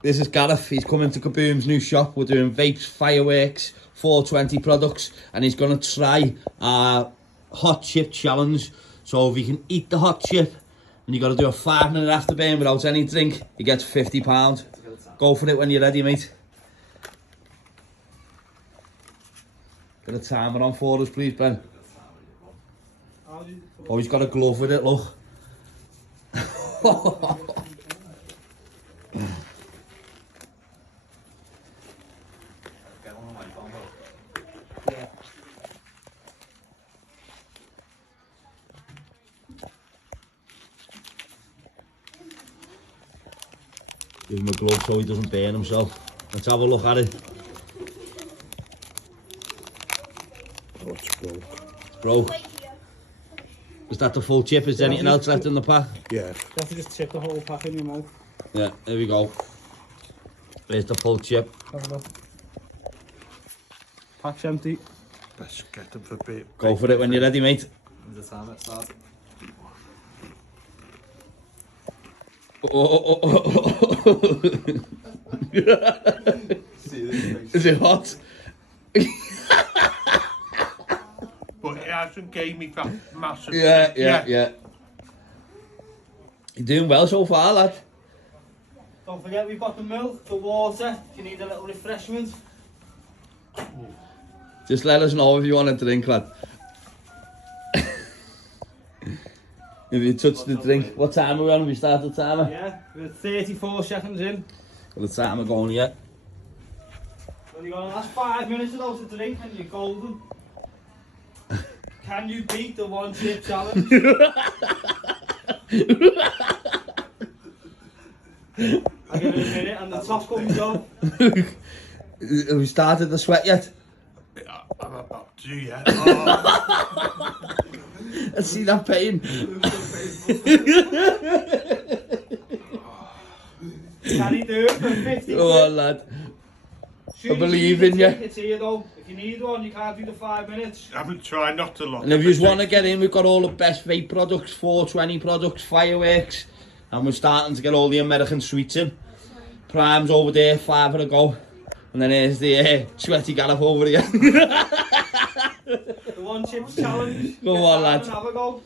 This is Gareth. He's coming to Kaboom's new shop. We're doing vapes, fireworks, 420 products, and he's going to try our hot chip challenge. So if you can eat the hot chip and you got to do a 5-minute afterburn without any drink, you get £50. Go for it when you're ready, mate. Get a timer on for us, please, Ben. Oh, he's got a glove with it, look. Give him a glove so he doesn't burn himself. Let's have a look at it. Oh, it's broke. It's broke. Is that the full chip? Is there anything else left in the pack? Yeah. You have to just chip the whole pack in your mouth. Yeah, there we go. There's the full chip. Have a look. Pack's empty. Let's get them for a bit. Go for it when you're ready, mate. The time it starts. Is it hot? But it hasn't gave me that massive. Yeah. You're doing well so far, lad. Don't forget we've got the milk, the water, if you need a little refreshment. Just let us know if you want a drink, lad. If you touch the drink. What time are we on? We start the timer? Yeah, we're 34 seconds in. Well, the timer going yet. Well, you've got the last 5 minutes without a drink and you're golden. Can you beat the one chip challenge? I give it a minute and the top comes up. Have we started the sweat yet? I'm about to, yeah. Oh. Let's see that pain. Can he do it for 50? Oh, lad. I believe in you. It's here though. If you need one, you can't do the 5 minutes. I've been trying not to look. And if you just want to get in, we've got all the best vape products, 420 products, fireworks, and we're starting to get all the American sweets in. Prime's over there, 5 a go. And then here's the sweaty Gareth over here. The one chips challenge. Go on, lad. Have a go.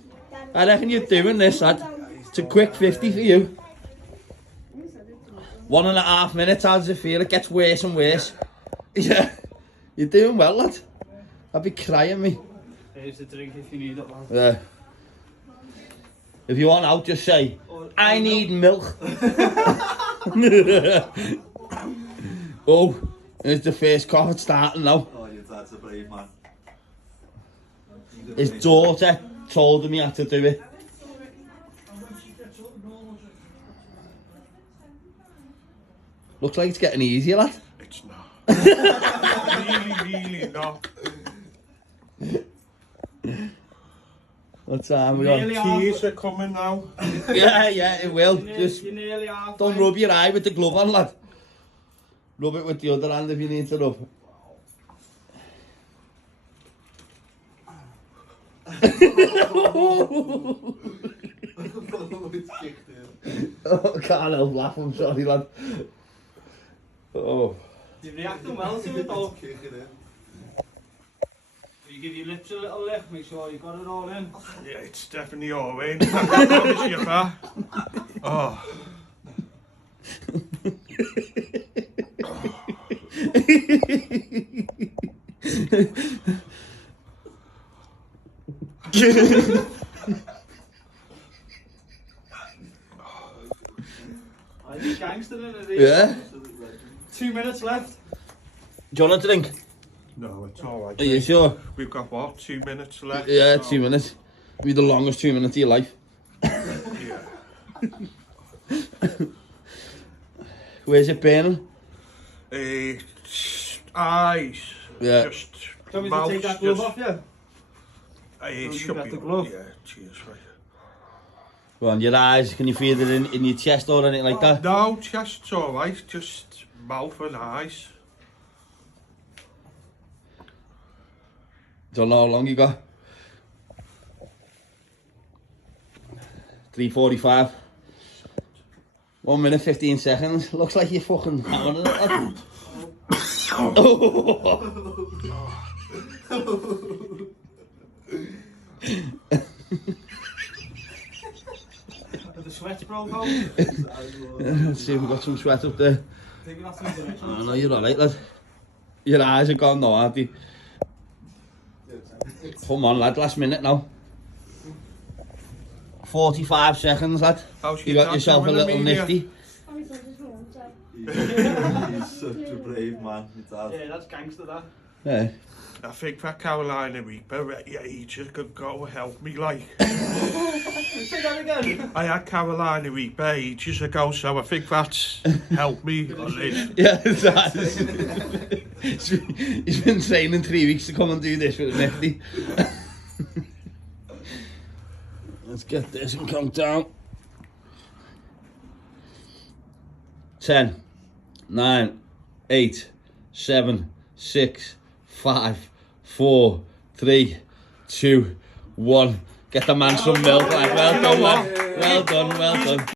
I reckon you're doing this, lad. It's a quick 50 for you. 1.5 minutes, how does it feel? It gets worse and worse. Yeah, you're doing well, lad. I'd be crying, me. Here's the drink if you need it, man. Yeah. If you want out, just say, I need milk. Oh, there's the first cough starting now. Oh, your dad's a brave man. His daughter told him he had to do it. Looks like it's getting easier, lad. It's not. really not. What time are we on? Tears are coming now. Yeah, it will. Just You're nearly halfway. don't rub your eye with the glove on, lad. Rub it with the other hand if you need to rub. Oh, I can't help laughing, sorry, lad. Oh. You're reacting well to it though. You give your lips a little lick, make sure you got it all in. Yeah, it's definitely all in. I promise you that. Oh. He's gangster in it. Yeah? 2 minutes left. Do you want a drink? No, it's all right. Are you sure? We've got what, 2 minutes left? Yeah, 2 minutes. It'll be the longest 2 minutes of your life. Yeah. Where's it burning? Eyes. Yeah. Just Do you want me to mouth. take that glove off you? It you should got be. the glove? Yeah, cheers, right. Go on, your eyes, can you feel it in your chest or anything like that? No, chest's all right. Just mouth and eyes. Don't know how long you got. 3:45. 1 minute 15 seconds. Looks like you're fucking hammering it. The sweat broke out. Let's see if we've got some sweat up there. Take it off the direction. I know you're alright, lad. Your eyes are gone now, aren't they? Come on, lad, last minute now. 45 seconds, lad. How's You your got dad yourself a doing, little Amelia? nifty. He's such a brave man, your dad. Yeah, that's gangster, that. Yeah. I think that Carolina Reaper at your age could go help me, like. Say that again. I had Carolina Reaper ages ago, so I think that's helped me a little. Yeah, it has. He's been training 3 weeks to come and do this with a nifty. Let's get this and count down. 10, 9, 8, 7, 6, 5, 4, 3, 2, 1. Get the man some milk, like. Well done, lad. Well done, well done.